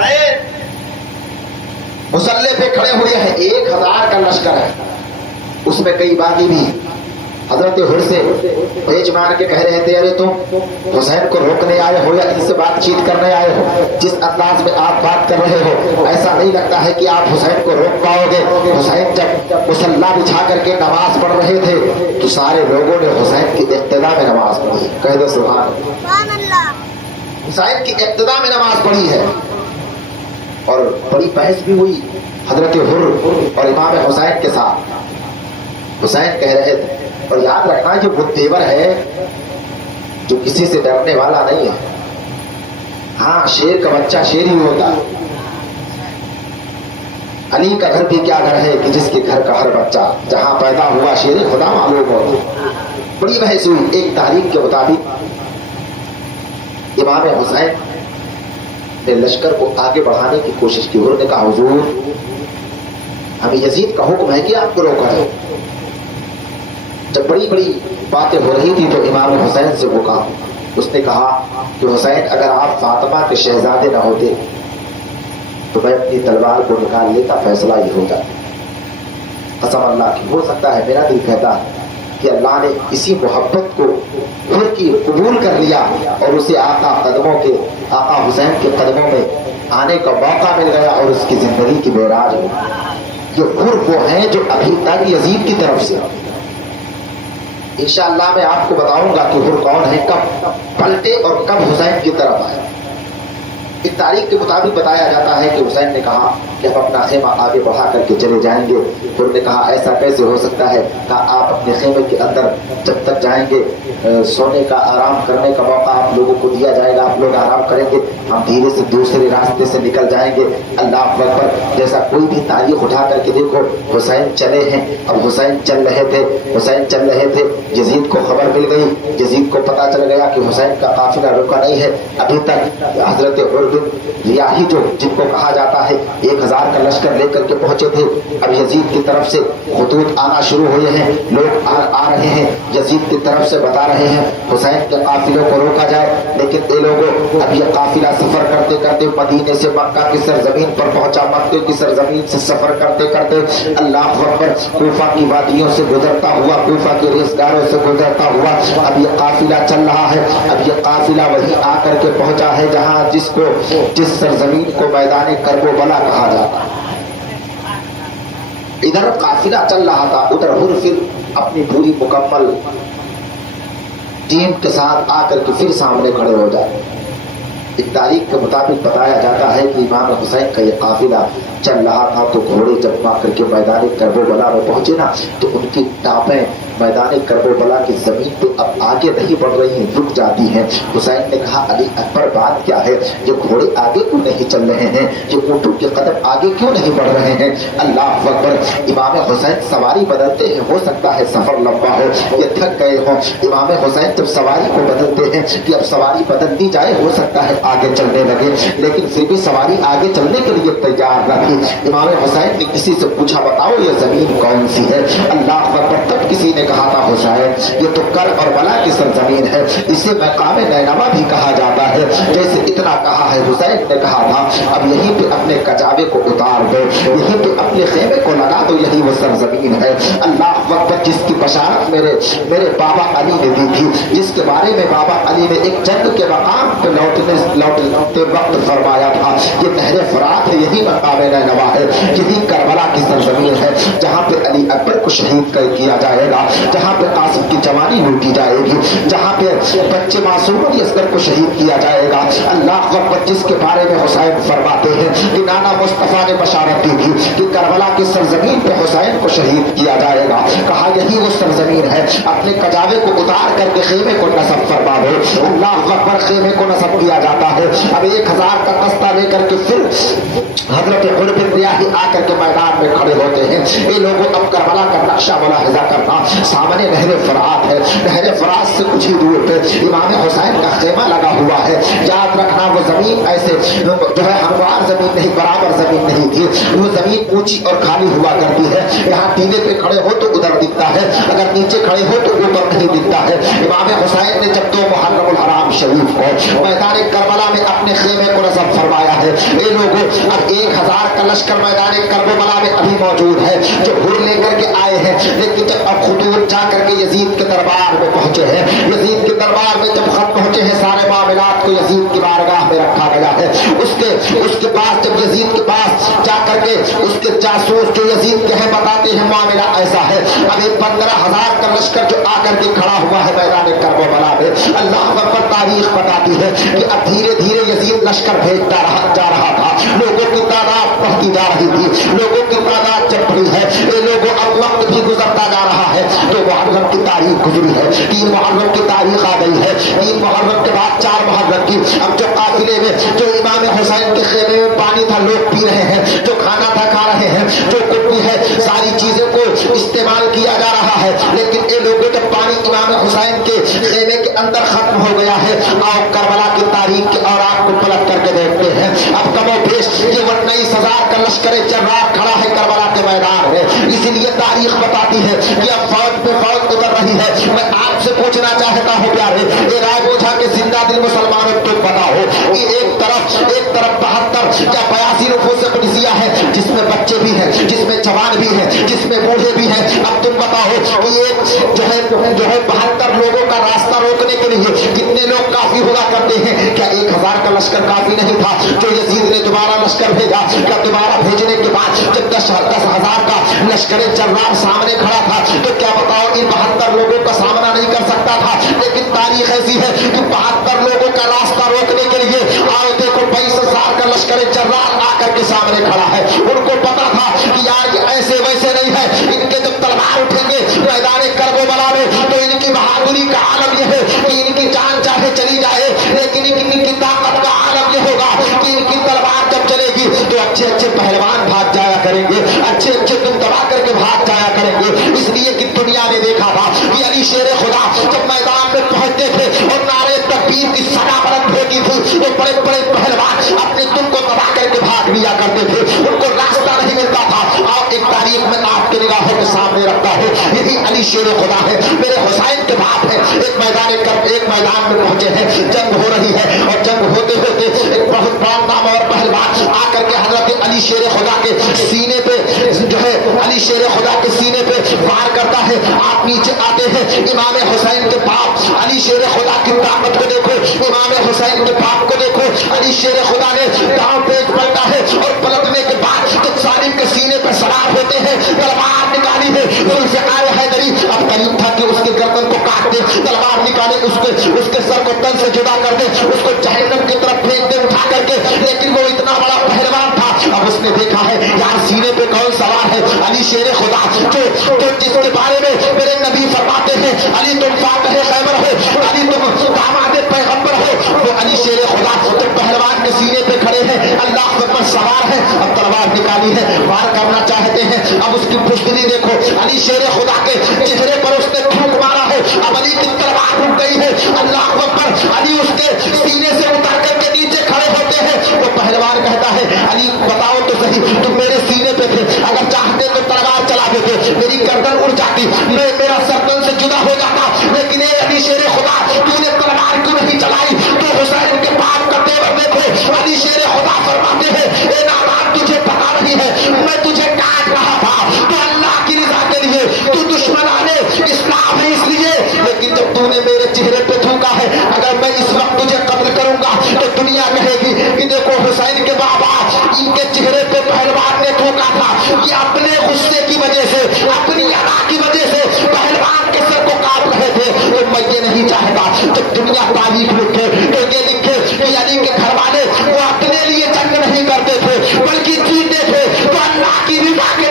حسین مسلح پہ کھڑے ہوئے ہیں، 1000 کا لشکر ہے، اس میں کئی باغی بھی حضرت حر سے پیچ مار کے کہہ رہے تھے ارے تم حسین کو روکنے آئے ہو یا ان سے بات چیت کرنے آئے ہو؟ جس انداز میں آپ بات کر رہے ہو ایسا نہیں لگتا ہے کہ آپ حسین کو روک پاؤ گے۔ حسین جب مصلی بچھا کر کے نماز پڑھ رہے تھے تو سارے لوگوں نے حسین کی اقتدا میں نماز پڑھی، کہہ دو سبحان اللہ۔ حسین کی اقتدا میں نماز پڑھی ہے، اور بڑی بحث بھی ہوئی حضرت حر اور امام حسین کے ساتھ۔ حسین کہہ رہے تھے، اور یاد رکھنا جو وہ تیور ہے جو کسی سے ڈرنے والا نہیں ہے، ہاں شیر کا بچہ شیر ہی ہوتا ہے۔ علی کا گھر بھی کیا گھر ہے کہ جس کے گھر کا ہر بچہ جہاں پیدا ہوا شیر خدا معلوم ہوتا۔ بڑی بحث ہوئی، ایک تاریخ کے مطابق امام حسین نے لشکر کو آگے بڑھانے کی کوشش کی، انہوں نے کہا حضور ہمیں یزید کا حکم ہے کہ آپ کو روکا جائے۔ جب بڑی بڑی باتیں ہو رہی تھی تو امام حسین سے وہ کہا، اس نے کہا کہ حسین اگر آپ فاطمہ کے شہزادے نہ ہوتے تو میں اپنی تلوار کو نکال لیتا، فیصلہ یہ ہو جاتا۔ قسم اللہ کی، ہو سکتا ہے میرا دل کہتا ہے کہ اللہ نے اسی محبت کو حر کی قبول کر لیا اور اسے آقا حسین کے قدموں میں آنے کا موقع مل گیا اور اس کی زندگی کی معراج ہو۔ یہ حر وہ ہیں جو ابھی تک یزید کی طرف سے، انشاءاللہ میں آپ کو بتاؤں گا کہ حر کون ہے، کب پلٹے اور کب حسین کی طرف آئے۔ ایک تاریخ کے مطابق بتایا جاتا ہے کہ حسین نے کہا کہ ہم اپنا خیمہ آگے بڑھا کر کے چلے جائیں گے۔ حر نے کہا ایسا کیسے ہو سکتا ہے، کہا آپ اپنے خیمے کے اندر جب تک جائیں گے سونے کا آرام کرنے کا موقع آپ لوگوں کو دیا جائے گا، آپ لوگ آرام کریں گے، ہم دھیرے سے دوسرے راستے سے نکل جائیں گے۔ اللہ اکبر، جیسا کوئی بھی تاریخ اٹھا کر کے دیکھو حسین چلے ہیں۔ اب حسین چل رہے تھے، یزید کو خبر مل گئی، یزید کو پتا چل گیا کہ حسین کا قافلہ رکا نہیں ہے ابھی تک۔ حضرت حر بن ریاحی جن کو کہا جاتا ہے 1000 کا لشکر لے کر کے پہنچے تھے، اب یزید کی طرف سے خطوط آنا شروع ہوئے ہیں، لوگ آ رہے ہیں، یزید کی طرف سے بتا رہے ہیں حسین کے قافلوں کو روکا جائے، لیکن اے لوگوں اب یہ قافلہ سفر کرتے کرتے مدینے سے مکہ کی سرزمین پر پہنچا، مکہ کی سرزمین سے سفر کرتے کرتے اللہ اکبر کوفہ کی وادیوں سے گزرتا ہوا، کوفہ کے ریزگاروں سے گزرتا ہوا اب یہ قافلہ چل رہا ہے۔ اب یہ قافلہ وہی آ کر کے پہنچا ہے جہاں جس سرزمین کو میدان کرب و بلا کہا جاتا ہے۔ ادھر قافلہ چل رہا تھا، ادھر حر پھر اپنی پوری مکمل ٹیم کے ساتھ آ کر کے پھر سامنے کھڑے ہو جاتے۔ ایک تاریخ کے مطابق بتایا جاتا ہے کہ امام حسین کا یہ قافلہ چل رہا تھا تو گھوڑے جب آ کر کے میدان کرب و بلا میں پہنچے نا تو ان کی ٹانپیں میدان کرب و بلا کی زمین پہ اب آگے نہیں بڑھ رہی ہیں، رک جاتی ہیں۔ حسین نے کہا علی اکبر بات کیا ہے، یہ گھوڑے آگے کیوں نہیں چل رہے ہیں، یہ اونٹوں کے قدم آگے کیوں نہیں بڑھ رہے ہیں؟ اللہ اکبر، امام حسین سواری بدلتے ہیں، ہو سکتا ہے سفر لمبا ہو، یہ تھک گئے ہوں۔ امام حسین جب سواری کو بدلتے ہیں کہ اب سواری بدل دی جائے، ہو سکتا ہے آگے چلنے لگے، لیکن پھر بھی سواری آگے چلنے کے لیے تیار نہ تھی۔ امام حسین نے کسی سے پوچھا بتاؤ یہ زمین کون سی ہے؟ اللہ اکبر، تب کسی نے کہا تھا حسین یہ تو کرب اور بلا کی سرزمین ہے، اسے مقام نینوا بھی کہا جاتا ہے۔ جیسے اتنا کہا ہے حسین نے کہا تھا اب یہیں پہ اپنے کجاوے کو اتار دو، یہیں پہ اپنے خیمے کو لگا دو، یہی وہ سرزمین ہے۔ اللہ اکبر، جس کی بشارت میرے بابا علی نے دی تھی، جس کے بارے میں بابا علی نے ایک جنگ کے مقام پہ لوٹتے وقت فرمایا تھا یہ نہر فرات ہے، یہی مقام نینوا ہے، یہی کربلا کی سرزمین ہے جہاں پہ علی اکبر کو شہید کیا جائے گا، جہاں پہ قاسم کی جوانی لوٹی جائے گی، جہاں پہ بچے معصوم علی اصغر کو شہید کیا جائے گا۔ اللہ اکبر، جس کے بارے میں حسین فرماتے ہیں کہ نانا مصطفیٰ نے بشارت دی تھی کہ کربلا کی سرزمین پہ حسین کو شہید کیا جائے گا، کہا یہی وہ سرزمین ہے، اپنے کجاوے کو اتار کر کے خیمے کو نصب فرما دو۔ اللہ اکبر، خیمے کو نصب کیا جاتا ہے۔ اب 1000 کا دستہ لے کر کے پھر حضرت حر بن ریاحی آ کر کے میدان میں کھڑے ہوتے ہیں۔ یہ لوگوں اب کربلا کا نقشہ ملاحظہ کرنا، सामने नहर फरात है, नहर फरात से कुछ ही दूर पे इमाम हुसैन का खेमा लगा हुआ है। याद रखना वो जमीन ऐसे जो है हमवार जमीन नहीं, बराबर जमीन नहीं थी, वो जमीन ऊंची और खाली हुआ करती है। यहाँ टीले पे खड़े हो तो उधर दिखता है, अगर नीचे खड़े हो तो ऊपर नहीं दिखता है। इमाम हुसैन ने जब 2 मुहर्रमुल हराम शरीफ को मैदान करबला में अपने खेमे को नज़र फरमाया है। ये लोगों अब 1000 का लश्कर मैदान करबला में अभी मौजूद है जो हुर लेकर के आए हैं, लेकिन जब अब खुतून जाकर के यजीद के दरबार में पहुंचे हैं, यजीद के दरबार में जब खत पहुंचे हैं, सारे मामलात को यजीद की बारगाह में रखा गया है। उसके पास जब यजीद के पास जाकर के उसके जासूस जो यजीद के हैं बताते हैं मामला ऐसा है। अभी 15,000 का लश्कर जो आकर के खड़ा हुआ है मैदान करबला में, अल्लाह अकबर तारीख बताती है कि अब धीरे धीरे यजीद लश्कर भेजता जा रहा था। लोगों की तादाद बढ़ती जा रही थी, लोगों की तादाद जब बढ़ी है, ये लोगों अब वक्त भी गुजरता जा रहा है। तो मुहर्रम की तारीख गुजरी है, 3 मुहर्रम की तारीख आ गई है। 3 मुहर्रम के बाद 4 मुहर्रम की। अब जो काफिले में जो इमाम हुसैन के खेमे में पानी था लोग पी रहे हैं, जो खाना था खा रहे हैं, जो कुछ भी है सारी चीजों को इस्तेमाल किया जा रहा है। लेकिन ये लोगों जब पानी इमाम हुसैन के खेमे के अंदर खत्म हो गया है, आओ करबला की तारीख के और आपको पलट करके देखते हैं। अब कमो पेश ये 19,000 का लश्कर जर्रार खड़ा है करबला के मैदान में। इसीलिए तारीख बताती है कि अब फौज पे फौज उतर रही है। मैं आपसे पूछना चाहता हूँ प्यारे, ये राय बोझा के जिंदा दिल मुसलमानों को बताओ कि एक तरफ 72 या 82 नफूस पुलिसिया है, जिसमें बच्चे भी हैं, जिसमें जवान भी हैं, जिसमें बूढ़े भी हैं। अब तुम बताओ कि एक जो है 72 लोगों का रास्ता रोकने के लिए कितने लोग काफी हुआ करते हैं? क्या 1000 का लश्कर काफी नहीं था जो यजीद ने दोबारा लश्कर भेजा? क्या दोबारा भेजने के बाद जब 10,000 का लश्कर जर्रार सामने खड़ा था तो क्या बताओ इन 72 लोगों का सामना नहीं कर सकता था? लेकिन तारीख ऐसी है कि 72 लोगों का रास्ता रोकने के लिए आओ देखो 22,000 का लश्कर जर्रार आकर के सामने खड़ा है। उनको पता था कि यार ये ऐसे वैसे नहीं है, इनके जब तलवार उठेंगे मैदान करबला में तो इनकी बहादुरी का आलम यह है कि इनकी जान चाहे चली जाए, लेकिन इनकी ताकत का आलम यह होगा कि इनकी तलवार जब चलेगी तो अच्छे अच्छे पहलवान भाग जाया करेंगे, अच्छे अच्छे तुम दबा करके भाग जाया करेंगे। इसलिए कि दुनिया ने देखा था कि अली शेर खुदा जब मैदान में पहुंचते थे और नारे तकबीर की सदा बुलंद होती थी, वो बड़े बड़े पहलवान अपने तुम को दबा करके भाग लिया करते थे, उनको रास्ता नहीं मिलता था। और एक तारीख में आपके निगाहों के सामने रखता है, यही अली शेर खुदा है, मेरे हुसैन के बाप है। एक मैदान में पहुंचे हैं, जंग हो रही है और जंग होते होते एक बहुत बड़ा नाम और पहलवान आकर के हजरत अली शेर खुदा के सीने पे जो है अली शेर खुदा के सीने पे वार करता है। आप नीचे आते हैं, इमाम हुसैन के बाप अली शेर खुदा की ताकत को देखो, इमाम हुसैन के बाप को देखो। अली शेर खुदा ने दांव पेच पलटा है और पलटने के बाद जब सालिम के सीने पर सवार होते हैं, तलवार निकाली है जुल्फ़िकार हैदरी। अब करीब था कि उसके गर्दन को काट दे, तलवार निकाले उसके सर को तन से जुदा कर दे, उसको जहन्नम की तरफ फेंक दे उठा करके। लेकिन वो इतना बड़ा पहलवान था, अब उसने देखा है यार सीने पे कौन सवार है? अली शेर खुदा जो जिसके बारे में मेरे नबी फरमाते हैं अली तुम फातिह खैबर हो, अली तुम दामाद पैगंबर हो। वो अली शेर खुदा तो पहलवान के सीने पे खड़े हैं, अल्लाह पर सवार है, अब तलवार निकाली है, वार करना चाहते हैं। अब उसकी पुश्तनी देखो, अली शेर खुदा के चेहरे पर उसने थूक मारा है, अब अली की तलवार रुक गई है, अल्लाह पर अली उसके सीने से उतर करके नीचे खड़े होते हैं। वो पहलवान कहता है अली बताओ तो सही, तुम मेरे सीने पे थे, अगर चाहते तो तलवार चला देते, मेरी गर्दन उड़ जाती, मेरा सरदन से जुदा हो जाता, लेकिन अली शेर खुदा तूने तलवार क्यों नहीं चलाई? तो हुसैन के बाप का तेवर देखो, अली शेर खुदा फरमाते हैं ए नादान तुझे पता नहीं है, मैं तुझे काट रहा था तो अल्लाह की रज़ा के लिए, तू दुश्मनाने इस्लाम है इसलिए, लेकिन जब तूने मेरे चेहरे पे थूका है, अगर मैं इस वक्त तुझे कत्ल करूंगा तो दुनिया कहेगी कि देखो हुसैन के बाबा इनके चेहरे पे पहलवान ने थूका था। ये अपने गुस्से की वजह से, अपनी अदा की वजह से पहलवान के सर को काट रहे थे। तो मैं ये नहीं चाहता जब दुनिया तारीख लिखे तो ये लिखे कि अली के घर वाले वो अपने लिए जंग नहीं करते थे बल्कि जीते थे, तो अल्लाह की रिज़ा के